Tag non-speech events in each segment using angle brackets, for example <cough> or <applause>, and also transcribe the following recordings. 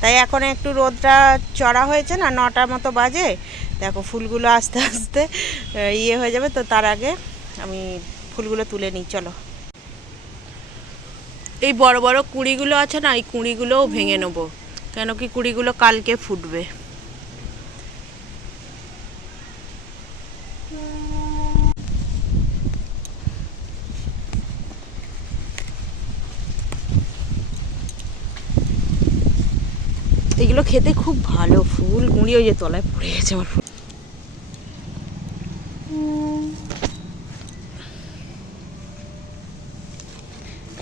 তাই এখন একটু রোদটা চড়া হয়েছে না, নটার মতো বাজে। দেখো ফুলগুলো আস্তে আস্তে ইয়ে হয়ে যাবে, তো তার আগে আমি ফুলগুলো তুলে নিই, চলো। এই বড় বড় কুঁড়িগুলো আছে না, এই কুঁড়িগুলোও ভেঙে নেব। কেন কি কুঁড়িগুলো কালকে ফুটবে। এগুলো খেতে খুব ভালো। ফুল কুঁড়ি ওই যে তলায় পড়ে গেছে আমার ফুল।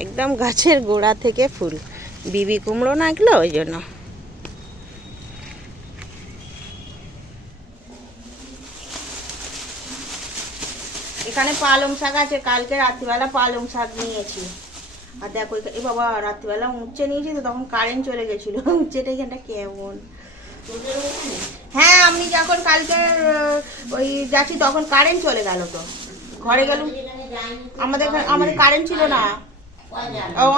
একদম গাছের গোড়া থেকে ফুল। বিবি কুমড়ো না এগুলো ওই জন্য। এখানে পালং শাক আছে। কালকে রাত্রিবেলা পালং শাক নিয়েছি। আর দেখো এ বাবা, রাত্রিবেলা উচ্ছে নিয়েছি তো তখন কারেন্ট চলে গেছিল। <laughs> উচ্ছেটা এখানটা কেমন? হ্যাঁ আমি যখন কালকে ওই যাচ্ছি, তখন কারেন্ট চলে গেল তো। ঘরে গেল। আমাদের আমাদের কারেন্ট ছিল না।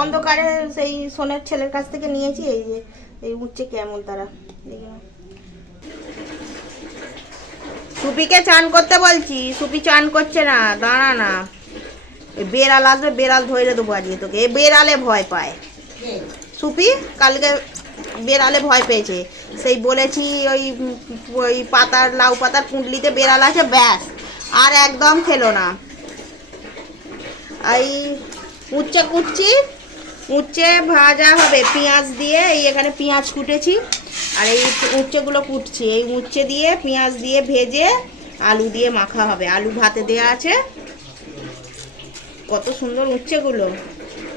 অন্ধকারে সেই সোনের ছেলের কাছ থেকে নিয়েছি, এই যে, এই উচ্ছে কেমন তারা। সুপিকে চান করতে বলছি, সুপি চান করছে না, দাঁড়া না। বেড়াল আসবে, বেড়াল ধরে দেবো আজকে তোকে। বেড়ালে ভয় পায়। সুপি, কালকে বেড়ালে ভয় পেয়েছে। সেই বলেছি, ওই ওই পাতার, লাউ পাতার কুঁডলিতে বেড়াল আছে, ব্যাস। আর একদম খেলো না। এই উচ্ছে কুচ্ছি উচ্ছে ভাজা হবে। পেঁয়াজ দিয়ে, এই এখানে পেঁয়াজ কুটেছি। আর এই উচ্ছেগুলো কুটছি। এই উচ্ছে দিয়ে, পেঁয়াজ দিয়ে ভেজে আলু দিয়ে মাখা হবে। আলু ভাতে দেওয়া আছে। কত সুন্দর উচ্ছেগুলো।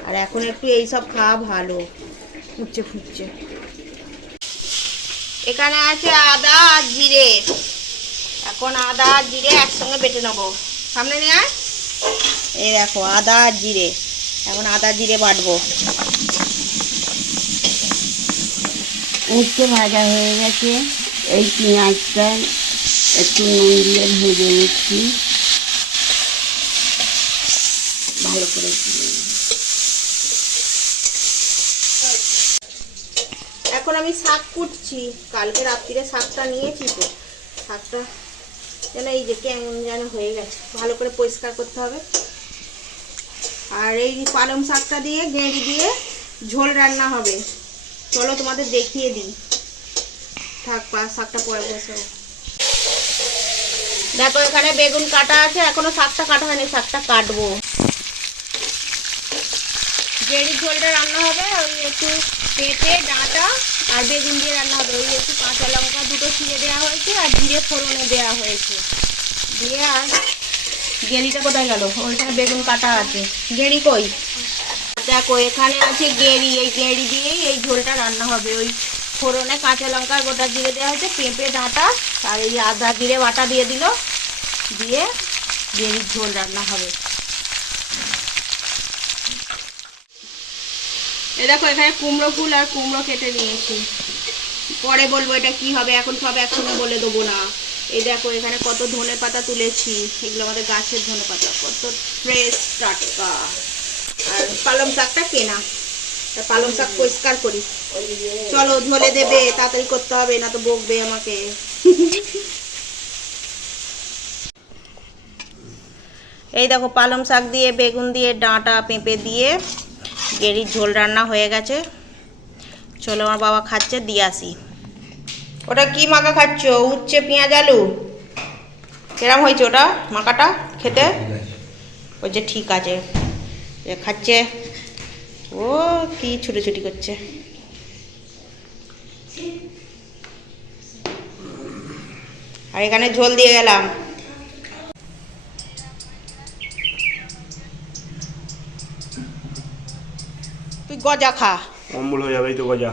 আর এখন একটু এই সব খাওয়া ভালো। উচ্ছে ফুচ্ছে এখানে আছে আদা আর জিরে। এখন আদা আর জিরে একসঙ্গে বেটে নেব। সামনে নিয়ে আয়। এই দেখো, আদা আর জিরে। এখন আদা জিরে বাটবো। উচ্ছে ভাজা হয়ে গেছে। এই পেঁয়াজটা একটু নুন দিয়ে ভেজে নিচ্ছি। ভালো করে এখন আমি শাক কুটছি। কালকে রাত্রিরে শাকটা নিয়েছি তো। শাকটা যেন এই যে কেমন যেন হয়ে গেছে। ভালো করে পরিষ্কার করতে হবে। আর এই পালং শাকটা দিয়ে গেঁড়ি দিয়ে ঝোল রান্না হবে। চলো তোমাদের দেখিয়ে দিই। থাক শাকটা পরে বসে দেখো, এখানে বেগুন কাটা আছে। এখনও শাকটা কাটা হয়নি। শাকটা কাটবো। গেঁড়ি ঝোলটা রান্না হবে, ওই একটু পেঁপে, ডাঁটা আর বেগুন দিয়ে রান্না হবে। ওই একটু কাঁচা লঙ্কা দুটো ছিঁড়ে দেওয়া হয়েছে আর জিরে ফোড়নে দেওয়া হয়েছে। দিয়ে আর গেঁড়িটা কোথায় গেল? ওইখানে বেগুন কাটা আছে। গেঁড়ি কই? দেখো, এখানে আছে গেঁড়ি এই গেঁড়ি দিয়েই এই ঝোলটা রান্না হবে। ওই ফোড়নে কাঁচা লঙ্কা গোটা জিরে দেওয়া হয়েছে, পেঁপে, ডাঁটা আর এই আদা, জিরে বাটা দিয়ে দিল। দিয়ে গেঁড়ির ঝোল রান্না হবে। এ দেখো, এখানে কুমড়ো ফুল আর কুমড়ো কেটে নিয়েছি। পরে বলব এটা কি হবে, এখন সব একসঙ্গে বলে দেবো না। এই দেখো, এখানে কত ধনে পাতা তুলেছি। এগুলো আমাদের গাছের ধনে পাতা, কত ফ্রেশ টাটকা আর পালং শাকটা কেনা পালং শাক পরিষ্কার করি। চলো ঝোলে দেবে, তাড়াতাড়ি করতে হবে, না তো বকবে আমাকে। এই দেখো, পালং শাক দিয়ে, বেগুন দিয়ে, ডাঁটা পেঁপে দিয়ে গেরির ঝোল রান্না হয়ে গেছে। চলো আমার বাবা খাচ্ছে, দিয়ে আসি। ওটা কি মাখা খাচ্ছ? উচ্ছে, পেঁয়াজ, আলু? কিরম হয়েছে ওটা, মাখাটা খেতে? ওই যে ঠিক আছে। খাচ্ছে। ও, কি ছুটোছুটি করছে। আর এখানে ঝোল দিয়ে গেলাম। গজা খা। অম্বল হয়ে যাবে এই তো গজা।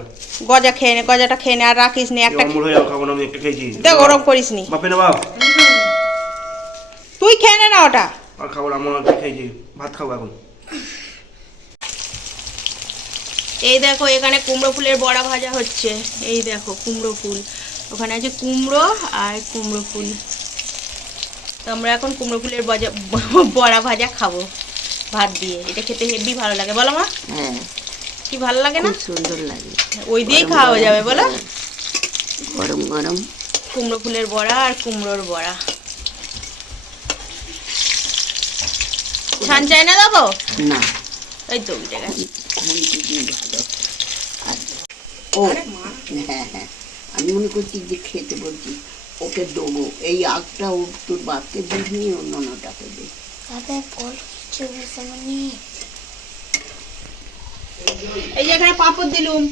গজা খেয়ে নে গজাটা খেয়ে নে আর রাখিস নি একটা অম্বল হয়ে যাবে খাব না আমি একটা খেয়েছি। দেখ গরম করিস নি। বাপে না বাপ। তুই খেয়ে নে না ওটা। আর খাব না আমার একটা খেয়েছি। ভাত খাব এখন। এই দেখো এখানে কুমড়ো ফুলের বড়া ভাজা হচ্ছে। এই দেখো কুমড়ো ফুল। ওখানে আছে কুমড়ো আর কুমড়ো ফুল। তো আমরা এখন কুমড়ো ফুলের বড়া ভাজা খাব ভাত দিয়ে। এটা খেতে হেভি ভালো লাগে। বলো মা। হ্যাঁ। কি ভালো লাগে না? সুন্দর লাগে। ওই দিয়েই খাওয়া যাবে বলো। গরম গরম। কুমড়ো ফুলের বড়া আর কুমড়োর বড়া। ছান চাই না দেখো না। এই তো গেছে। ও হ্যাঁ হ্যাঁ। আমি মনে করছি যে খেতে বলছি ওকে দেবো। এই আগটা ও তোর বাপকে দিবনি অন্য অন্যটাকে দে এই যে এখানে পাঁপড় দিলুম।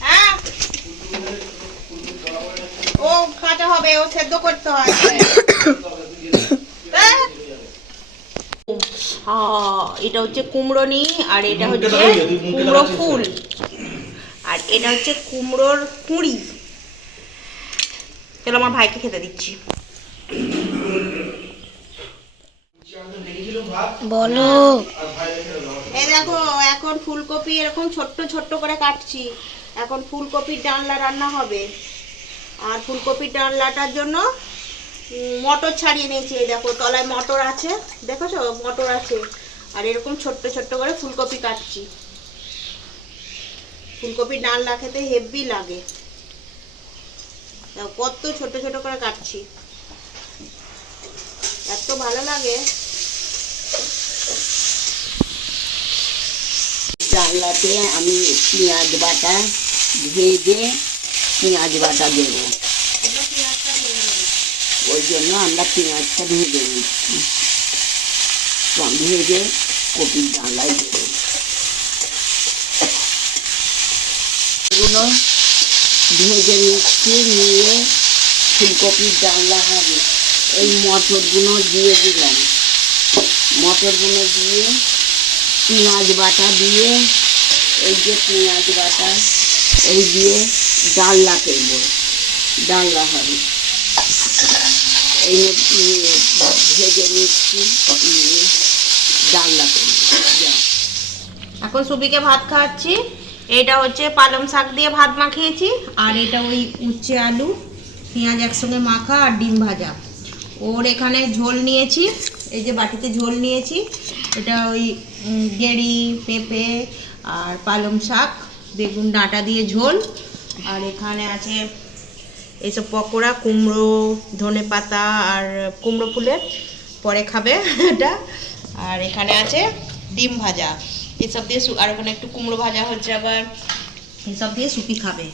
হ্যাঁ? ও কাঁচা হবে ও সেদ্ধ করতে হয়। <coughs> হ্যাঁ? এটা হচ্ছে কুমড়ো নি আর এটা হচ্ছে কুমড়ো ফুল। আর এটা হচ্ছে কুমড়োর কুঁড়ি। চলো আমার ভাইকে খেতে দিচ্ছি। বলো। দেখো, এখন ফুলকপি এরকম ছোট্ট ছোট্ট করে কাটছি। এখন ফুলকপির ডালনা রান্না হবে। আর ফুলকপির ডালনাটার জন্য মটর ছাড়িয়ে নিয়েছি দেখো, তলায় মটর আছে। দেখেছ? মটর আছে। আর এরকম ছোট্ট ছোট্ট করে ফুলকপি কাটছি। ফুলকপির ডালনা খেতে হেভি লাগে। কত ছোট ছোট করে কাটছি। এত ভালো লাগে। জানলাতে আমি পেঁয়াজ বাটা ভেজে পেঁয়াজ বাটা দেবো। ওই জন্য আমরা পেঁয়াজটা ভেজে নিচ্ছি ভেজে কপির ডালায় দেবো। এগুলো ভেজে নিচ্ছি নিয়ে ফুলকপির ডালনা হবে। এই মটরগুলো দিয়ে দিলাম। মটরগুলো দিয়ে পেঁয়াজ বাটা দিয়ে, এই যে পেঁয়াজ বাটা, এই দিয়ে ডালনা করব। ডালনা হবে। এই নিয়ে ভেজে নিচ্ছি ডালনা করব। এখন সুবিকে ভাত খাওয়াচ্ছি। এটা হচ্ছে পালং শাক দিয়ে ভাত মাখিয়েছি, আর এটা ওই উচ্ছে আলু, পেঁয়াজ একসঙ্গে মাখা আর ডিম ভাজা। ওর এখানে ঝোল নিয়েছি। এই যে বাটিতে ঝোল নিয়েছি, এটা ওই গেঁড়ি, পেঁপে আর পালং শাক, বেগুন, ডাঁটা দিয়ে ঝোল। আর এখানে আছে এইসব পকোড়া, কুমড়ো, ধনে পাতা আর কুমড়ো ফুলের পরে খাবে এটা। আর এখানে আছে ডিম ভাজা। এসব দিয়ে আর ওখানে একটু কুমড়ো ভাজা হচ্ছে আবার। এসব দিয়ে সুপি খাবে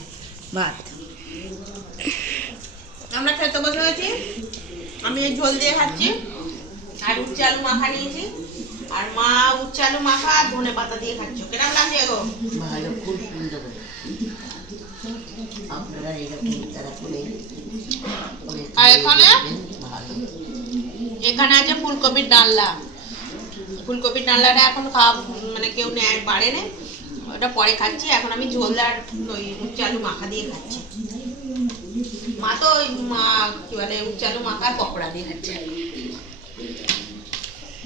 ভাত আমরা খেতে বসে গেছি আমি ঝোল দিয়ে খাচ্ছি। আর উচ্ছে আলু মাখা নিয়েছি। আর মা উচ্ছে আলু মাখা আর ধনে পাতা দিয়ে খাচ্ছি। কেরম লাগছে গো? ভালো খুব সুন্দর। আপনারা এরকম তারা করে আর এখানে? এখানে আছে ফুলকপির ডালনা। ফুলকপির ডালনাটা এখন খাওয়া মানে কেউ নেয় পারে না। ওটা পরে খাচ্ছি। এখন আমি ঝোল আর ওই উচ্ছে আলু মাখা দিয়ে খাচ্ছি। মা তো ওই মা কি বলে উচ্ছে আলু মাখা পকোড়া দিয়ে খাচ্ছে।